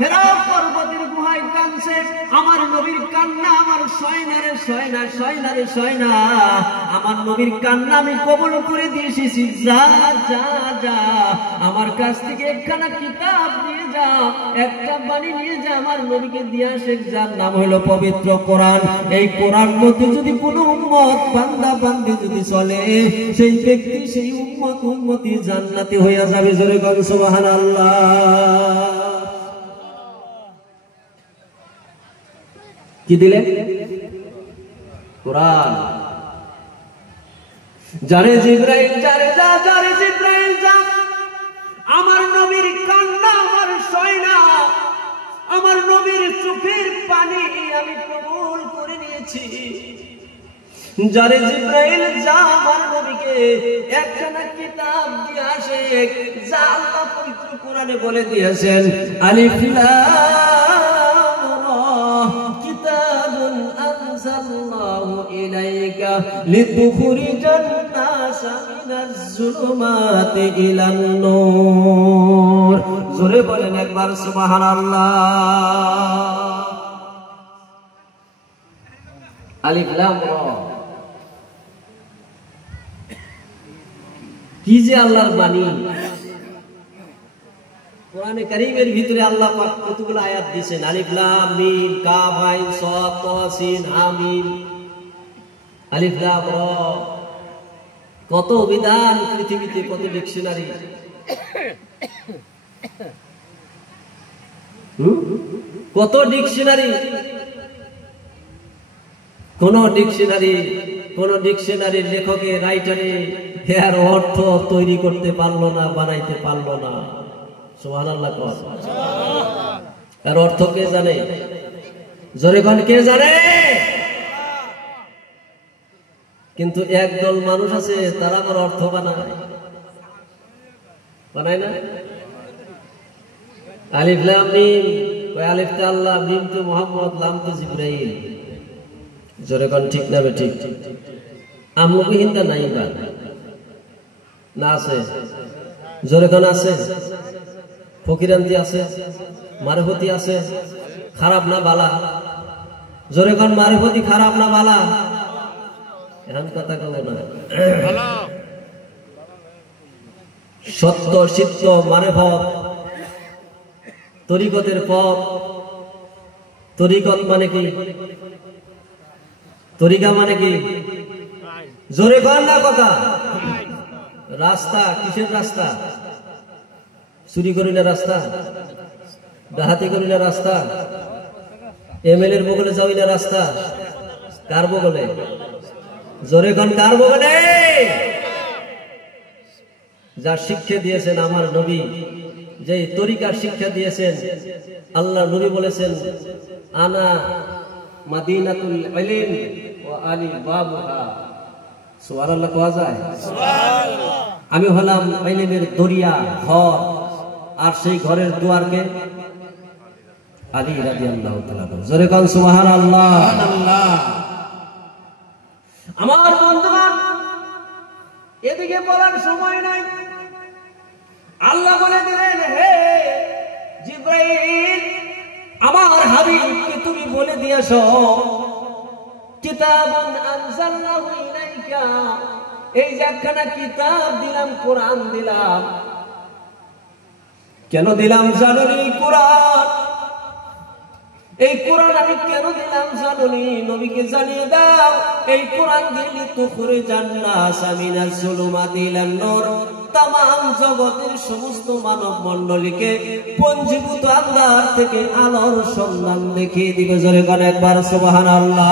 হেরা পর্বতের গুহায় কাঁদছে, আমার নবীর কান্না আমার সয়নারে সয়না, সয়নারে সয়না, আমার নবীর কান্না আমি কবুল করে দিয়ে এসেছি, যা যা যা আমার কাছ থেকে একখানা কিতাব নিয়ে যা, একটা বাণী নিয়ে যা, আমার নবীকে দিয়ে আসে, যার নাম হলো পবিত্র কোরআন। এই কোরআন মধ্যে যদি কোনো উম্মত বান্দা বান্দি যদি চলে, সেই ব্যক্তি সেই উম্মত উম্মতি জান্নাতি হইয়া যাবে। জোরে বলেন সুবহানাল্লাহ। কি দিলেন? কোরআন। যারে জিবরাইল যারে যা, যারে জিবরাইল যা, আমার নবীর কান্না আমার সয়না, আমার নবীর চোখের পানি আমি কবুল করে নিয়েছি। যারে জিবরাইল যা, আমার নবীকে একখানা কিতাব দিয়ে আসে, যা আল্লাহ পবিত্র কোরআনে বলে দিয়েছেন, আলিফ লাম রা কিতাবুন আনজালনাহু ইলাইকা লিতুখরিজান নাসা মিনাজ যুলুমাতি ইলান নূর। জোরে বলেন একবার সুবহানাল্লাহ। আলিফ লাম রা, কি যে আল্লাহর বাণী। কোরআনে কারীমের ভিতরে আল্লাহ পাক কতগুলো আয়াত দিয়েছেন, আলিফ লাম মিম কাফ আইন সাদ তা সিন হামিম, আলিফ লাম রা। কত বিধান পৃথিবীতে, কত ডিকশনারি, কত ডিকশনারি। কোন ডিকশনারির লেখকে রাইটারে এর অর্থ তৈরি করতে পারলো না, বানাইতে পারলো না। সুবহানাল্লাহ। এর অর্থ কে জানে? জোরে কোন কে জানে? কিন্তু একদল মানুষ আছে, তারা আবার অর্থ বানায় না। আলিফ লাম মিম, কয় আলিফ তে আল্লাহ, মিম তে মুহাম্মদ, লাম তে জিবরাইল। জোরে কোন ঠিক না বে ঠিক? আমলকি হিন্দা নাই বা না আছে? জোরে কোন আছে? ফকিরান্তি আছে, মারফতি আছে, খারাপ না বালা? জোরে কোন মারফতি খারাপ না বালা? এখন কথা কব না। সত্য সিদ্ধ মারফত, তরিকতের পথ। তরিকত মানে কি? তরিকা মানে কি? জোরে কর না কথা। রাস্তা, কিসের রাস্তা? চুরি করি না রাস্তা, ডাহাতি করি না রাস্তা, এমএলএ এর বগলে যাই না রাস্তা। কার বগলে? জোরে কর কার বগলে? যার শিক্ষা দিয়েছেন আমার নবী, যে তরিকার শিক্ষা দিয়েছেন, আল্লাহ নবী বলেছেন, আনা মাদিনাতুল ইলম ওয়া আলী বাবুহা। সুবহানাল্লাহ কোয়া যায়? সুবহানাল্লাহ। আমি হলাম ইলমের দরিয়া, ঘর, আর সেই ঘরের দুয়ারকে আলী রাদিয়াল্লাহু তাআলা। জোরে কোন সুবহানাল্লাহ। সুবহানাল্লাহ। আমার বন্ধুগণ, এদিকে বলার সময় নাই। আল্লাহ বলে দিলেন, হে জিবরাইল, আমার হাবিবকে তুমি বলে দিয়েছ, কিতাবুন আনজালনাহু ইলাইকা, এই যে একখানা কিতাব দিলাম, কোরআন দিলাম। কেন দিলাম জানুনি? কোরআন, এই কোরআন আমি কেন দিলাম জানুনি? নবীকে জানিয়ে দাও, এই কোরআন দিলে তুখরিজান নাসা মিনাজ যুলুমাতি ইলান নূর, তামাম জগতের সমস্ত মানব মণ্ডলীকে পঞ্জীভূত আন্ধার থেকে আলোর সন্ধান দেখিয়ে দিবে। জোরে কোন একবার সুবহানাল্লাহ।